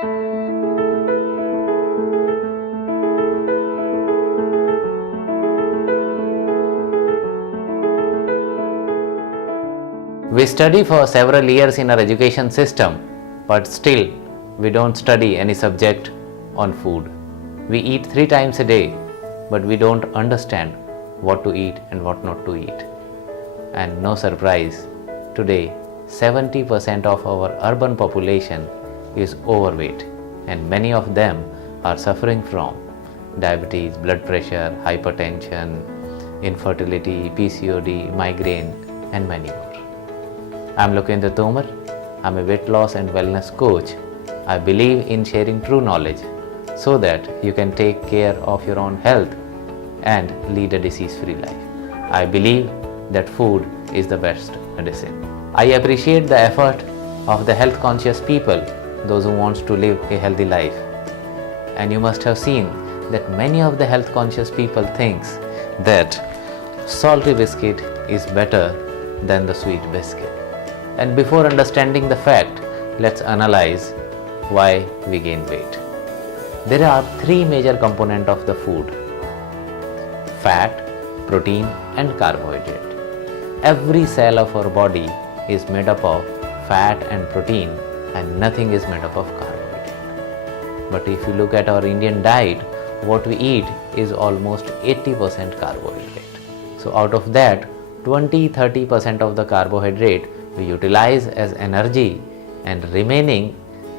We study for several years in our education system, but still we don't study any subject on food. We eat 3 times a day, but we don't understand what to eat and what not to eat. And no surprise, today 70% of our urban population is overweight, and many of them are suffering from diabetes, blood pressure, hypertension, infertility, PCOD, migraine, and many more. I'm Lokendra Tomar. I'm a weight loss and wellness coach. I believe in sharing true knowledge so that you can take care of your own health and lead a disease-free life. I believe that food is the best medicine. I appreciate the effort of the health-conscious people, those who want to live a healthy life. And you must have seen that many of the health-conscious people thinks that salty biscuit is better than the sweet biscuit. And before understanding the fact, let's analyze why we gain weight. There are 3 major components of the food: fat, protein, and carbohydrate. Every cell of our body is made up of fat and protein, and nothing is made up of carbohydrate. But if you look at our Indian diet, what we eat is almost 80% carbohydrate. So out of that, 20-30% of the carbohydrate we utilize as energy, and remaining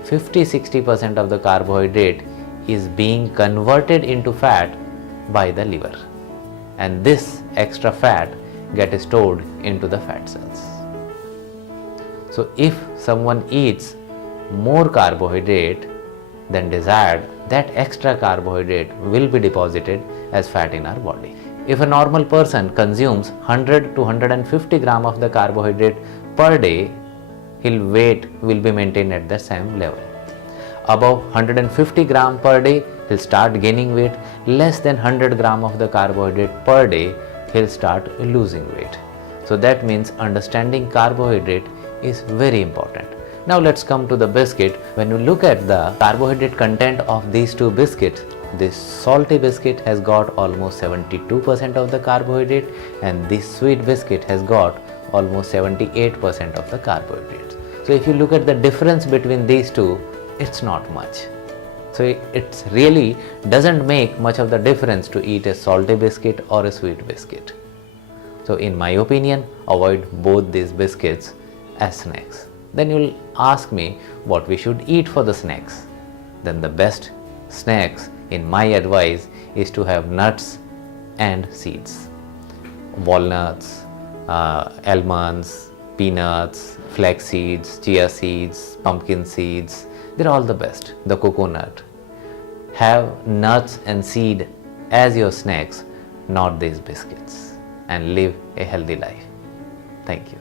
50-60% of the carbohydrate is being converted into fat by the liver, and this extra fat gets stored into the fat cells. So if someone eats more carbohydrate than desired, that extra carbohydrate will be deposited as fat in our body. If a normal person consumes 100 to 150 gram of the carbohydrate per day, his weight will be maintained at the same level. Above 150 gram per day, he'll start gaining weight. Less than 100 gram of the carbohydrate per day, he'll start losing weight. So that means understanding carbohydrate is very important. Now let's come to the biscuit. When you look at the carbohydrate content of these 2 biscuits, this salty biscuit has got almost 72% of the carbohydrate, and this sweet biscuit has got almost 78% of the carbohydrates. So if you look at the difference between these 2, it's not much. So it really doesn't make much of the difference to eat a salty biscuit or a sweet biscuit. So in my opinion, avoid both these biscuits as snacks. Then you'll ask me what we should eat for the snacks. Then the best snacks in my advice is to have nuts and seeds. Walnuts, almonds, peanuts, flax seeds, chia seeds, pumpkin seeds, they're all the best. The coconut. Have nuts and seed as your snacks, not these biscuits, and live a healthy life. Thank you.